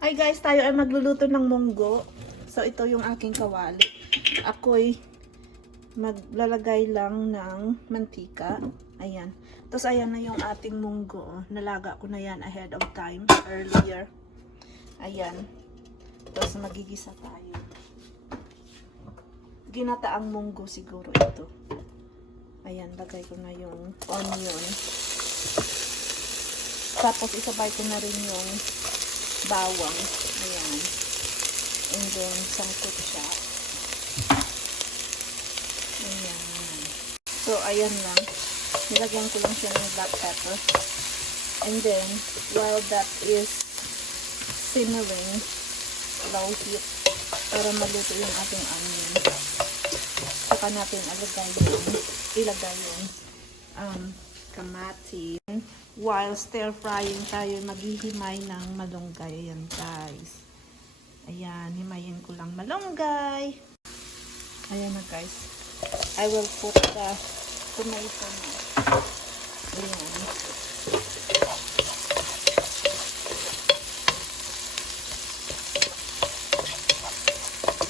Hi guys, tayo ay magluluto ng munggo. So ito yung aking kawali. Ako'y maglalagay lang ng mantika. Ayan. Tapos ayan na yung ating munggo. Nalaga ko na yan ahead of time, earlier. Ayan. Tapos magigisa tayo. Ginataang munggo siguro ito. Ayan, lagay ko na yung onion. Tapos isabay ko na rin yung bawang. Ayan. And then, sangkot siya. Ayan. So, ayan lang. Nilagyan ko lang siya ng black pepper. And then, while that is simmering, low heat, para maluto yung ating onion. Saka natin ilagay yung kamati. While stir frying tayo, maghihimay ng malunggay. Ayan guys. Ayan, himayin ko lang malunggay. Ayan na guys. I will put the tomato na. Ayan.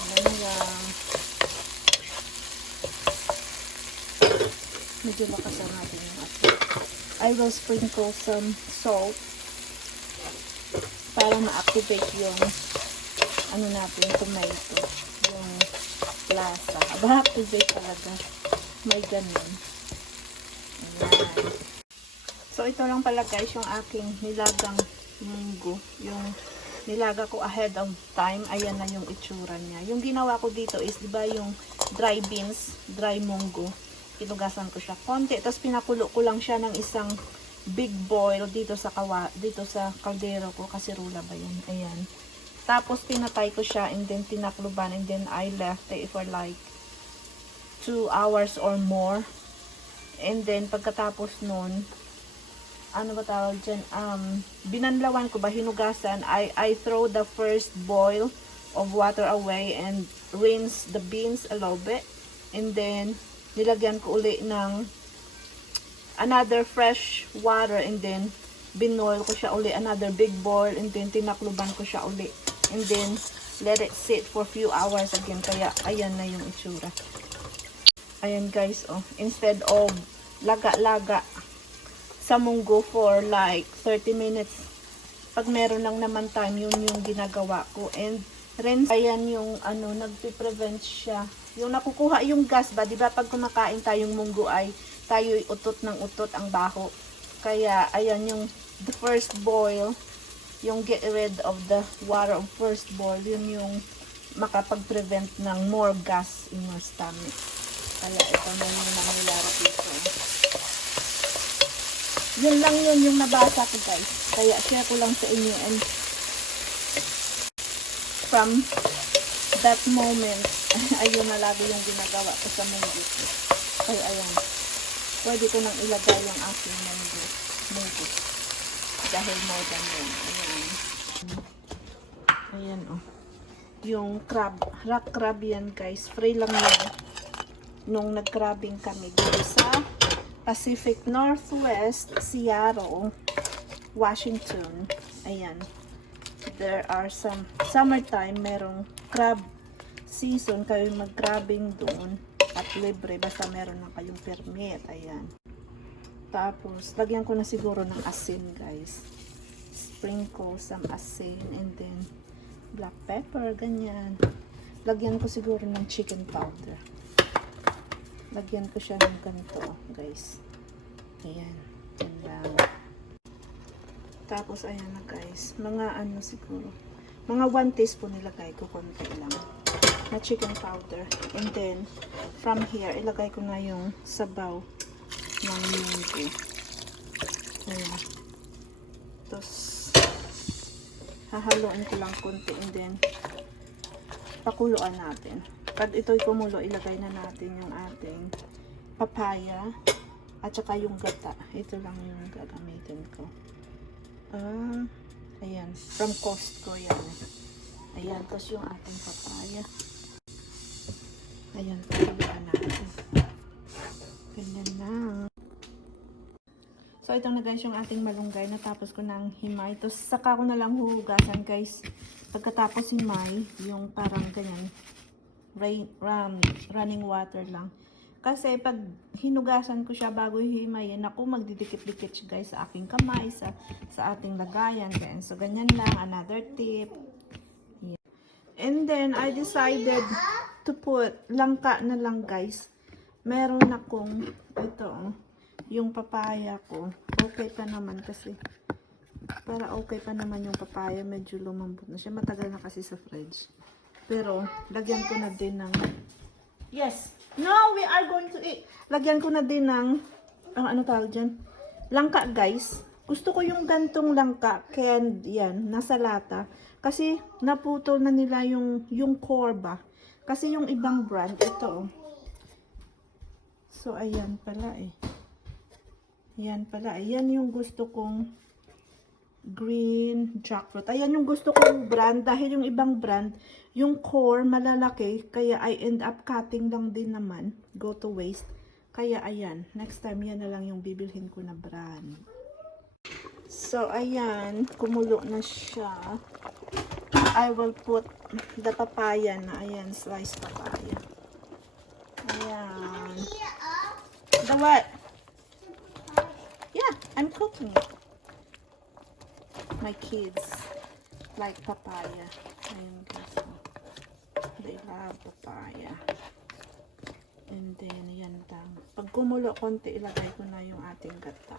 Ayan lang. Medyo lakasan natin yung ating. I will sprinkle some salt para ma-activate yung ano natin, tomato, yung lasa. Ma-activate talaga. May ganun. Ayan. So, ito lang pala guys yung aking nilagang munggo. Yung nilaga ko ahead of time. Ayan na yung itsura niya. Yung ginawa ko dito is, diba yung dry beans, dry munggo. Pinugasan ko siya konti, tapos pinakulo ko lang siya ng isang big boil dito sa kaldero ko, kasirula ba yan, ayan. Tapos pinatay ko siya and then tinakluban and then I left it for like 2 hours or more. And then pagkatapos nun, ano ba tawag dyan, binanlawan ko ba, hinugasan, I throw the first boil of water away and rinse the beans a little bit, and then nilagyan ko uli ng another fresh water and then binoil ko siya uli, another big boil, and then tinakluban ko siya uli and then let it sit for few hours again. Kaya ayan na yung itsura. Ayan guys, oh, instead of laga-laga sa munggo for like 30 minutes, pag meron lang naman time, yun yung ginagawa ko. And rinse, ayan yung ano, nagpe-prevent siya yung nakukuha yung gas ba, di ba pag kumakain tayong munggo ay tayo'y utot ng utot ang baho. Kaya ayan yung the first boil, yung get rid of the water of first boil, yun yung makapag-prevent ng more gas in your stomach. Kaya ito na yung nangyayari dito. Yun lang yun yung nabasa ko guys. Kaya share ko lang sa inyo, and from that moment, ayun na lagi yung ginagawa ko sa munggo. Kaya ayan, pwede ko nang ilagay yung aking munggo. Dahil more than yun. Ayan. Ayan oh. Yung rock crab yan guys. Free lang yun. Nung nag-crabbing kami dito sa Pacific Northwest, Seattle, Washington. Ayan. There are some summertime, merong crab season, kayo mag-crabbing doon at libre basta meron na kayong permit. Ayan. Tapos lagyan ko na siguro ng asin guys, sprinkle some asin and then black pepper, ganyan. Lagyan ko siguro ng chicken powder, lagyan ko siya ng ganito guys. Ayan, yan lang. Tapos ayan na guys, mga ano siguro, mga 1 teaspoon nilagay ko, konti lang na chicken powder. And then from here ilagay ko na yung sabaw ng munggo. Ayan. Tapos hahaluin ko lang konti and then pakuluan natin. Pag ito'y kumulo, ilagay na natin yung ating papaya at saka yung gata. Ito lang yung gagamitin ko. Ayan, from Costco yan. Ayan, tapos yung ating papaya. Ayan, pakuluan natin. Ganyan na. So, ito na guys yung ating malunggay. Natapos ko ng himay. Tapos, saka ko na lang huhugasan guys. Pagkatapos himay, yung parang ganyan, running water lang. Kasi, pag hinugasan ko siya bago himayin, ako magdidikit-dikit siya guys sa aking kamay, sa ating lagayan. Ganyan. So, ganyan lang. Another tip. Yeah. And then, I decided to put langka na lang guys. Meron akong, ito, yung papaya ko. Okay pa naman kasi. Para okay pa naman yung papaya. Medyo lumambot na siya. Matagal na kasi sa fridge. Pero, lagyan ko na din ng... Yes! No! We are going to eat! Lagyan ko na din ng... ano tawag dyan? Langka, guys. Gusto ko yung gantong langka. Kaya, yan. Nasa lata. Kasi, naputol na nila yung core ba. Kasi yung ibang brand, ito. So, ayan pala eh. Yan pala. Ayan yung gusto kong green jackfruit. Ayan yung gusto kong brand. Dahil yung ibang brand, yung core malalaki. Kaya I end up cutting lang din naman. Go to waste. Kaya ayan. Next time yan na lang yung bibilhin ko na brand. So ayan. Kumulo na siya. I will put the papaya na. Ayan. Sliced papaya. Ayan. The what? Yeah, I'm cooking. My kids like papaya. Ayun guys. They love papaya. And then, yan lang. Pag kumulo konti, ilagay ko na yung ating gata.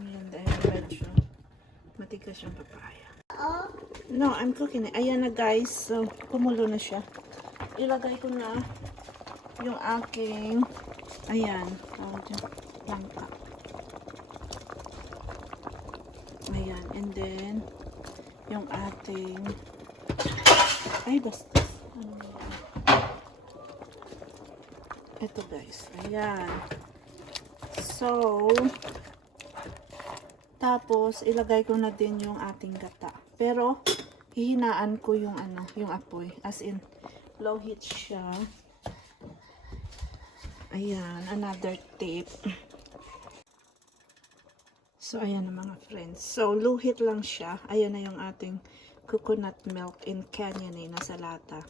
Ayan, dahil medyo matigas yung papaya. No, I'm cooking it. Ayan na guys. So, kumulo na siya. Ilagay ko na yung aking, ayan, tawag dyan, langka. Ayan, and then, yung ating, ay, basta, ano yan? Ito guys, ayan. So, tapos, ilagay ko na din yung ating gata. Pero, hihinaan ko yung ano, yung apoy. As in, low heat siya. Ayan, another tip. So, ayan na mga friends. So, low heat lang siya. Ayan na yung ating coconut milk in Canyon eh, nasa lata.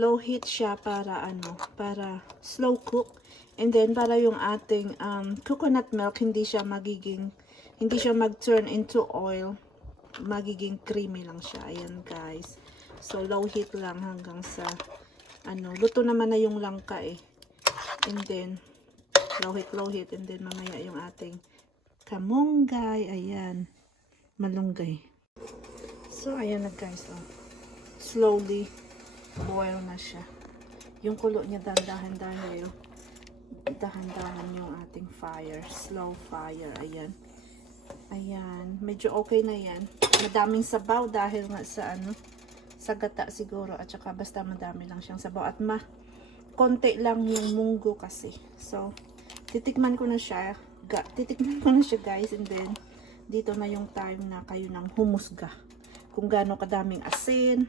Low heat siya para ano, para slow cook. And then, para yung ating coconut milk, hindi siya mag-turn into oil. Magiging creamy lang siya. Ayan guys. So, low heat lang hanggang sa, ano, luto naman na yung langka eh. And then, low heat, and then mamaya yung ating kamonggay, ayan, malunggay. So, ayan na guys, oh. Slowly boil na siya. Yung kulo niya dahan-dahan dahil dahan-dahan yung ating fire, slow fire, ayan. Ayan, medyo okay na yan. Madaming sabaw dahil nga sa ano, sa gata siguro, at saka basta madami lang siyang sabaw at konti lang yung munggo kasi. So, titikman ko na siya guys, and then dito na yung time na kayo nang humusga kung gaano kadaming asin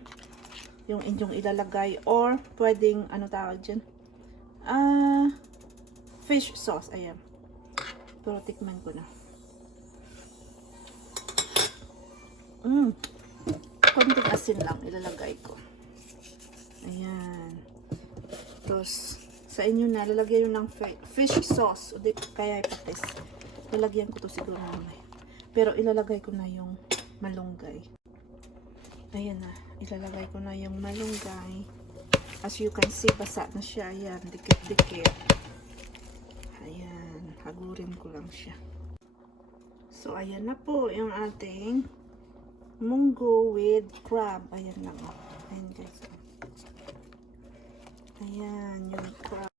yung inyong ilalagay, or pwedeng ano tawag dyan, fish sauce. Ayan, pero tikman ko na. Konting asin lang ilalagay ko. Ayan. Tapos, sa inyo na, lalagyan nyo ng fish sauce. O di, kaya ipatis. Lalagyan ko to siguro mamaya. Pero ilalagay ko na yung malunggay. Ayan na. Ilalagay ko na yung malunggay. As you can see, basa na siya. Ayan, dikit-dikit. Ayan, hagurin ko lang siya. So, ayan na po yung ating munggo with crab. Ayan lang. Ayan guys. Ayan, yung crab.